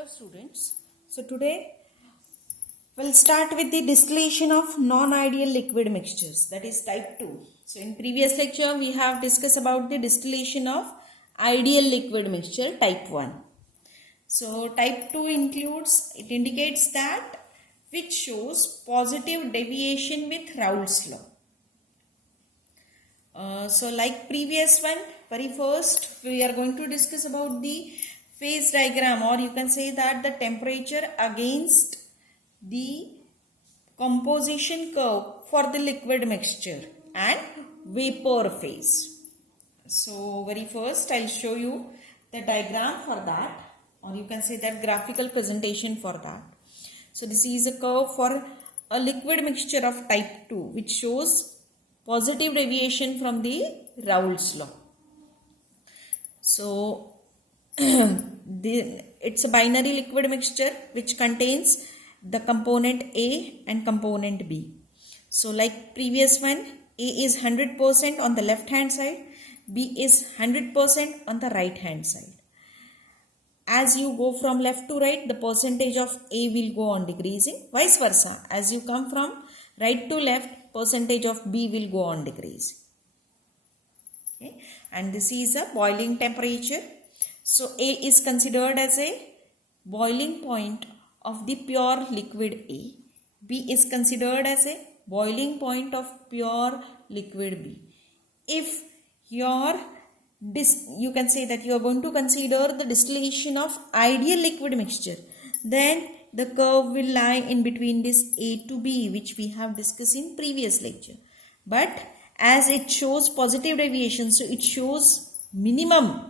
Hello students. So today we'll start with the distillation of non-ideal liquid mixtures, that is type 2. So in previous lecture we have discussed about the distillation of ideal liquid mixture type 1. So type 2 indicates that which shows positive deviation with Raoult's law. So like previous one, very first we are going to discuss about the phase diagram, or you can say that the temperature against the composition curve for the liquid mixture and vapor phase. So very first I'll show you the diagram for that, or you can say that graphical presentation for that. So this is a curve for a liquid mixture of type 2 which shows positive deviation from the Raoult's law. So it's a binary liquid mixture which contains the component A and component B. So like previous one, A is 100% on the left hand side, B is 100% on the right hand side. As you go from left to right, the percentage of A will go on decreasing. Vice versa, as you come from right to left, percentage of B will go on decreasing. Okay. And this is a boiling temperature. So A is considered as a boiling point of the pure liquid A. B is considered as a boiling point of pure liquid B. If you can say that you are going to consider the distillation of ideal liquid mixture, then the curve will lie in between this A to B, which we have discussed in previous lecture. But as it shows positive deviation, so it shows minimum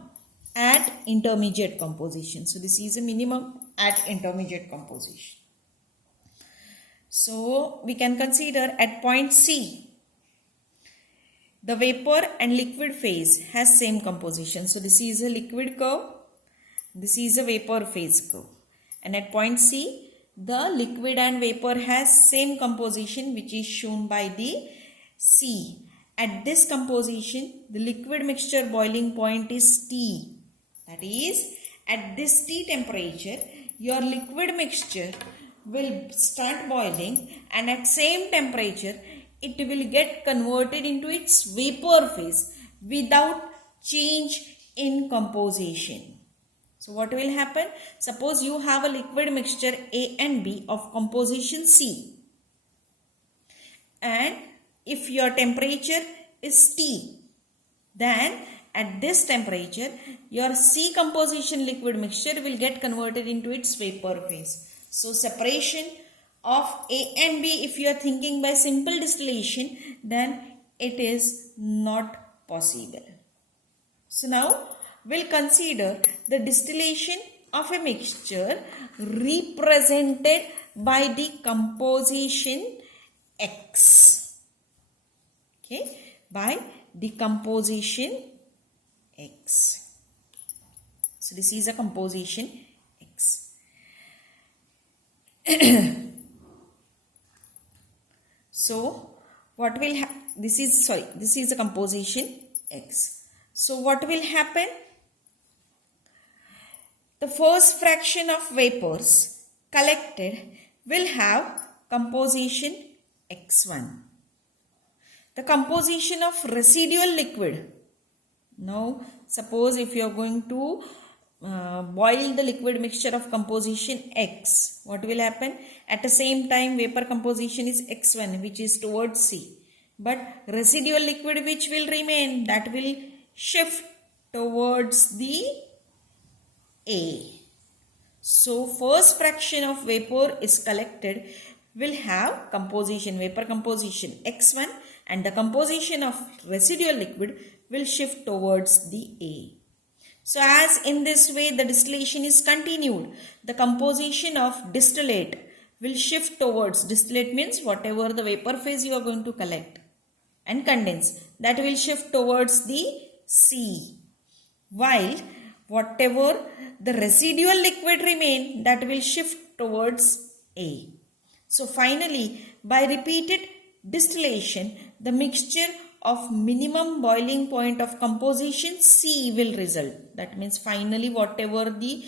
at intermediate composition. So this is a minimum at intermediate composition. So we can consider at point C, the vapor and liquid phase has same composition. So this is a liquid curve, this is a vapor phase curve. And at point C, the liquid and vapor has same composition, which is shown by the C. At this composition, the liquid mixture boiling point is T. That is, at this T temperature, your liquid mixture will start boiling, and at same temperature, it will get converted into its vapor phase without change in composition. So what will happen? Suppose you have a liquid mixture A and B of composition C, and if your temperature is T, then at this temperature your C composition liquid mixture will get converted into its vapor phase. So separation of A and B, if you are thinking by simple distillation, then it is not possible. So now we'll consider the distillation of a mixture represented by the composition X. Okay, by the composition X. So this is a composition X. So what will happen? This is a composition X. So what will happen? The first fraction of vapors collected will have composition X1. The composition of residual liquid. Now suppose if you are going to boil the liquid mixture of composition X, what will happen? At the same time, vapor composition is X1, which is towards C. But residual liquid which will remain, that will shift towards the A. So first fraction of vapor is collected will have composition, vapor composition X1, and the composition of residual liquid will shift towards the A. So as in this way the distillation is continued, the composition of distillate will shift towards, distillate means whatever the vapor phase you are going to collect and condense, that will shift towards the C, while whatever the residual liquid remain, that will shift towards A. So finally, by repeated distillation, the mixture of minimum boiling point of composition C will result. That means finally whatever the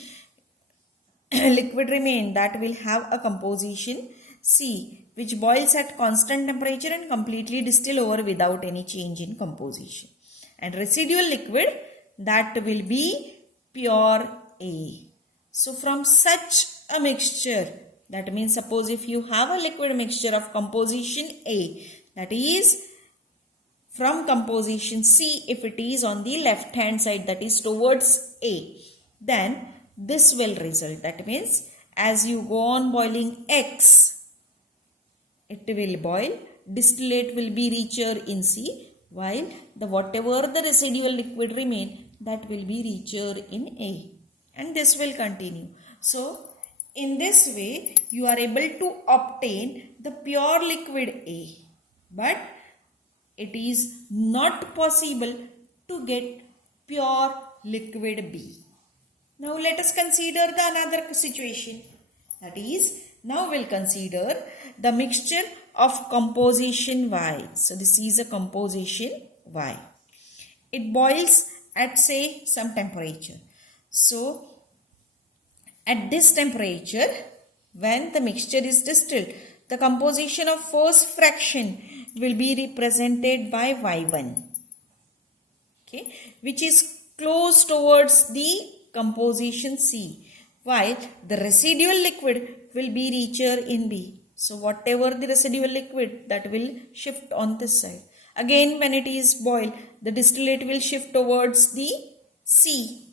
liquid remain that will have a composition C, which boils at constant temperature and completely distill over without any change in composition. And residual liquid that will be pure A. So from such a mixture, that means suppose if you have a liquid mixture of composition A, that is from composition C, if it is on the left hand side, that is towards A, then this will result. That means as you go on boiling X, it will boil, distillate will be richer in C, while the whatever the residual liquid remain, that will be richer in A, and this will continue. So in this way you are able to obtain the pure liquid A, but it is not possible to get pure liquid B. Now let us consider the another situation. That is, now we'll consider the mixture of composition Y. So this is a composition Y. It boils at say some temperature. So at this temperature, when the mixture is distilled, the composition of first fraction will be represented by Y1, okay, which is close towards the composition C, while the residual liquid will be richer in B. So whatever the residual liquid, that will shift on this side. Again, when it is boiled, the distillate will shift towards the C,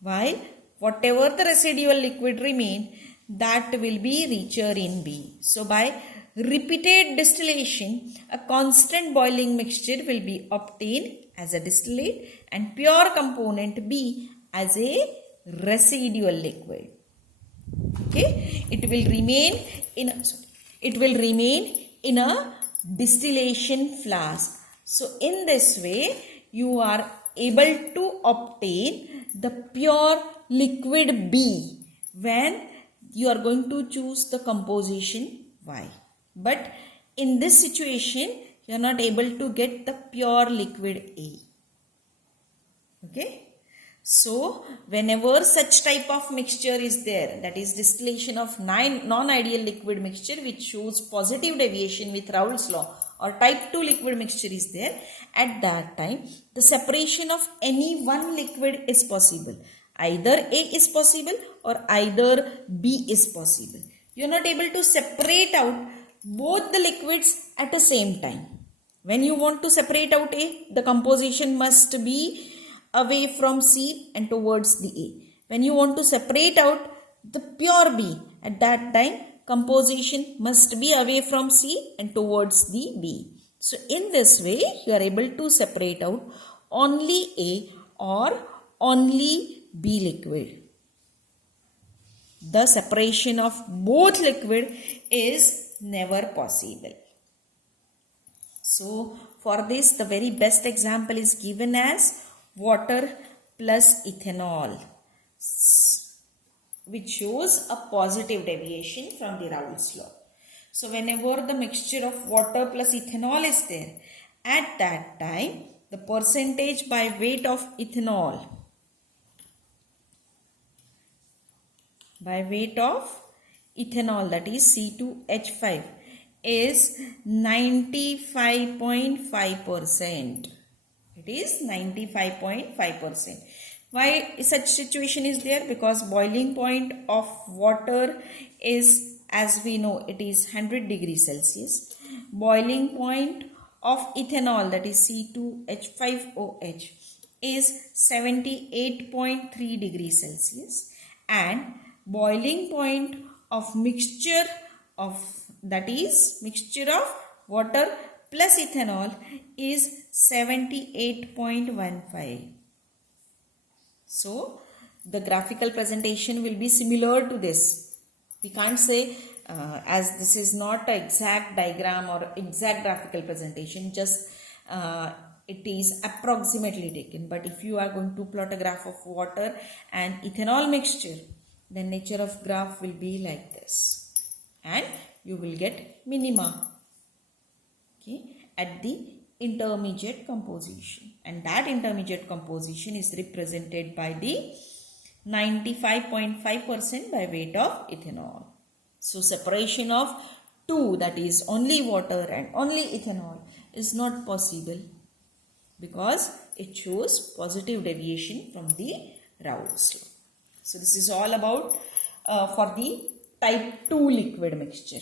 while whatever the residual liquid remain, that will be richer in B. So by repeated distillation, a constant boiling mixture will be obtained as a distillate and pure component B as a residual liquid. Okay, it will remain in a distillation flask. So in this way you are able to obtain the pure liquid B when you are going to choose the composition Y. But in this situation you are not able to get the pure liquid A. Okay. So whenever such type of mixture is there, that is distillation of non-ideal liquid mixture which shows positive deviation with Raoult's law, or type 2 liquid mixture is there, at that time the separation of any one liquid is possible. Either A is possible or either B is possible. You are not able to separate out both the liquids at the same time. When you want to separate out A, the composition must be away from C and towards the A. When you want to separate out the pure B, at that time composition must be away from C and towards the B. So in this way you are able to separate out only A or only B liquid. The separation of both liquid is never possible. So for this, the very best example is given as water plus ethanol, which shows a positive deviation from the Raoult's law. So whenever the mixture of water plus ethanol is there, at that time the percentage by weight of ethanol that is C2H5 is 95.5%. It is 95.5%. Why such situation is there? Because boiling point of water is, as we know, it is 100 degrees Celsius. Boiling point of ethanol, that is C2H5OH, is 78.3 degrees Celsius, and boiling point of mixture of, that is mixture of water plus ethanol, is 78.15. So the graphical presentation will be similar to this. We can't say as this is not an exact diagram or exact graphical presentation, just it is approximately taken. But if you are going to plot a graph of water and ethanol mixture, the nature of graph will be like this, and you will get minima, okay, at the intermediate composition, and that intermediate composition is represented by the 95.5% by weight of ethanol. So separation of two, that is only water and only ethanol, is not possible because it shows positive deviation from the Raoult's law. So this is all about for the type 2 liquid mixture.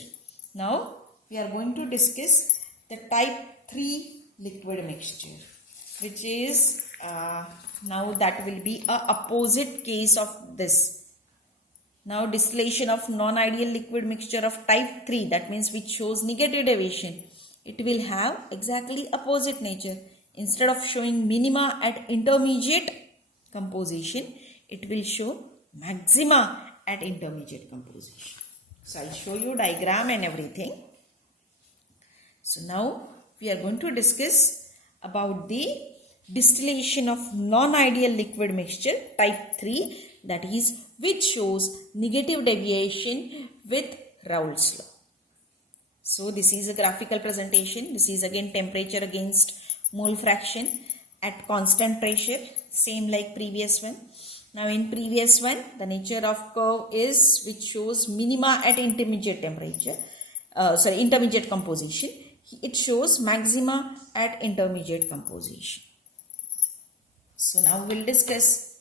Now we are going to discuss the type 3 liquid mixture, which is now that will be a opposite case of this. Now distillation of non-ideal liquid mixture of type 3, that means which shows negative deviation, it will have exactly opposite nature. Instead of showing minima at intermediate composition, it will show maxima at intermediate composition. So I'll show you diagram and everything. So now we are going to discuss about the distillation of non-ideal liquid mixture type 3, that is which shows negative deviation with Raoult's law. So this is a graphical presentation. This is again temperature against mole fraction at constant pressure, same like previous one. Now in previous one, the nature of curve is which shows minima at intermediate temperature, intermediate composition. It shows maxima at intermediate composition. So now we'll discuss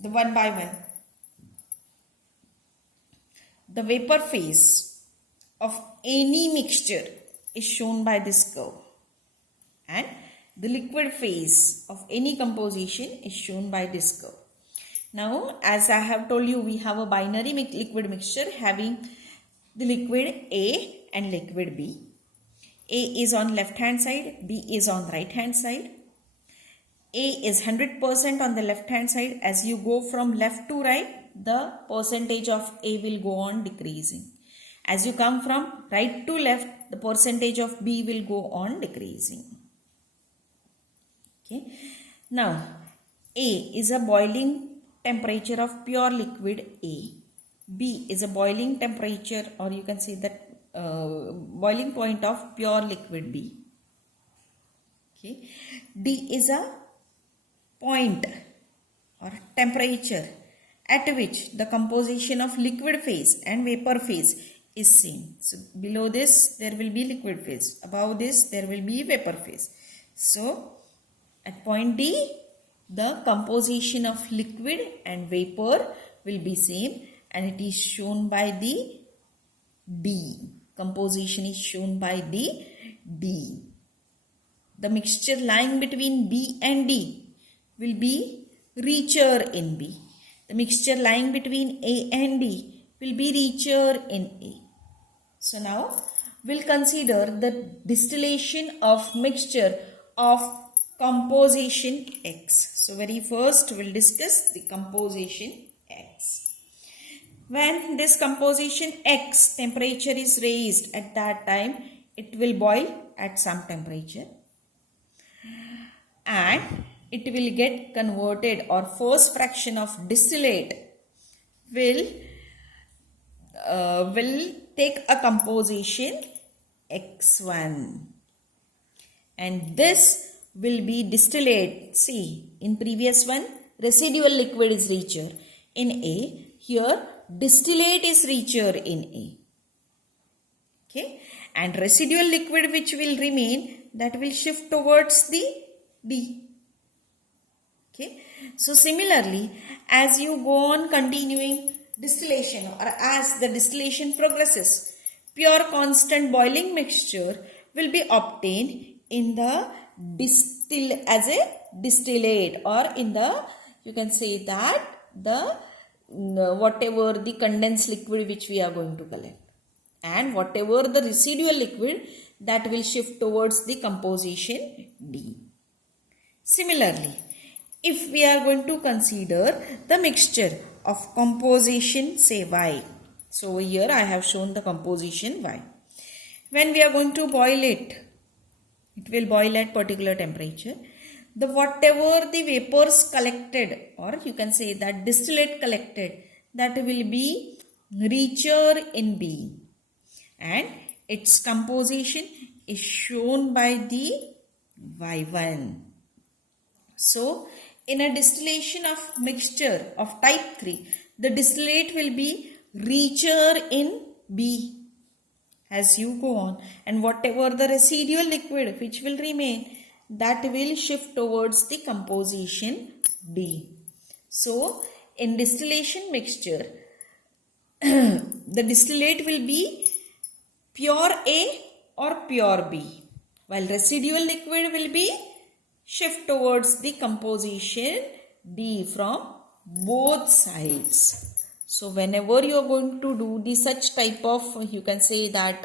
the one by one. The vapor phase of any mixture is shown by this curve, and the liquid phase of any composition is shown by this curve. Now, as I have told you, we have a binary liquid mixture having the liquid A and liquid B. A is on left hand side, B is on right hand side. A is 100% on the left hand side. As you go from left to right, the percentage of A will go on decreasing. As you come from right to left, the percentage of B will go on decreasing. Okay. Now, A is a boiling temperature of pure liquid A. B is a boiling temperature, or you can say that boiling point of pure liquid B. Okay. D is a point or temperature at which the composition of liquid phase and vapor phase is seen. So below this there will be liquid phase, above this there will be vapor phase. So at point D, the composition of liquid and vapor will be same, and it is shown by the D. Composition is shown by the D. The mixture lying between B and D will be richer in B. The mixture lying between A and D will be richer in A. So now we'll consider the distillation of mixture of composition X. So very first we'll discuss the composition X. When this composition X temperature is raised, at that time it will boil at some temperature and it will get converted, or first fraction of distillate will take a composition X1, and this will be distillate. See, in previous one residual liquid is richer in A, here distillate is richer in A. Okay, and residual liquid which will remain, that will shift towards the D. Okay, so similarly, as you go on continuing distillation, or as the distillation progresses, pure constant boiling mixture will be obtained in the as a distillate, or in the, you can say that the whatever the condensed liquid which we are going to collect, and whatever the residual liquid, that will shift towards the composition D. Similarly, if we are going to consider the mixture of composition, say Y. So here I have shown the composition Y. When we are going to boil it, it will boil at particular temperature. The whatever the vapors collected, or you can say that distillate collected, that will be richer in B, and its composition is shown by the Y1. So in a distillation of mixture of type 3, the distillate will be richer in B as you go on, and whatever the residual liquid which will remain, that will shift towards the composition D. So in distillation mixture, the distillate will be pure A or pure B, while residual liquid will be shift towards the composition D from both sides. So whenever you are going to do the such type of, you can say that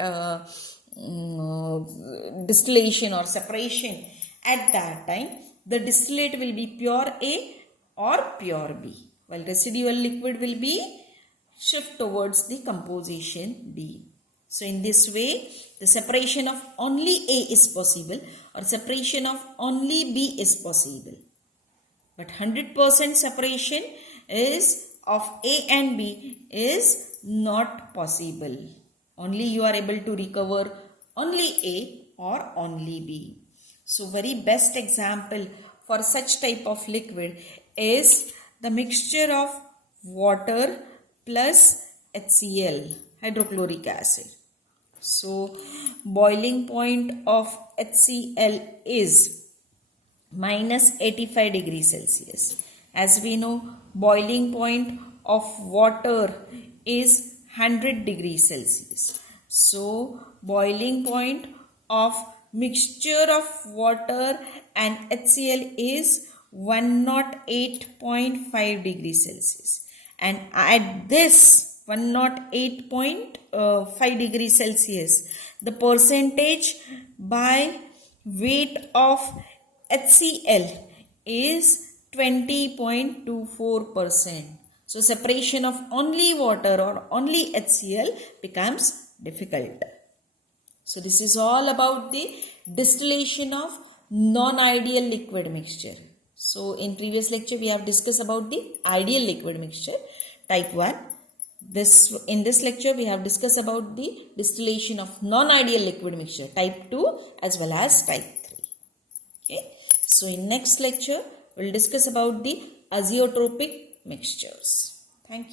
distillation or separation, at that time the distillate will be pure A or pure B, while residual liquid will be shift towards the composition D. So in this way, the separation of only A is possible or separation of only B is possible. But 100% separation is of A and B is not possible. Only you are able to recover only A or only B. So very best example for such type of liquid is the mixture of water plus HCl, hydrochloric acid. So boiling point of HCl is minus 85 degrees Celsius. As we know, boiling point of water is 100 degrees Celsius. So boiling point of mixture of water and HCl is 108.5 degrees Celsius. And at this 108.5 degrees Celsius, the percentage by weight of HCl is 20.24%. So separation of only water or only HCl becomes difficult. So this is all about the distillation of non-ideal liquid mixture. So in previous lecture we have discussed about the ideal liquid mixture type 1. In this lecture we have discussed about the distillation of non-ideal liquid mixture type 2 as well as type 3. Okay. So in next lecture we will discuss about the azeotropic mixtures. Thank you.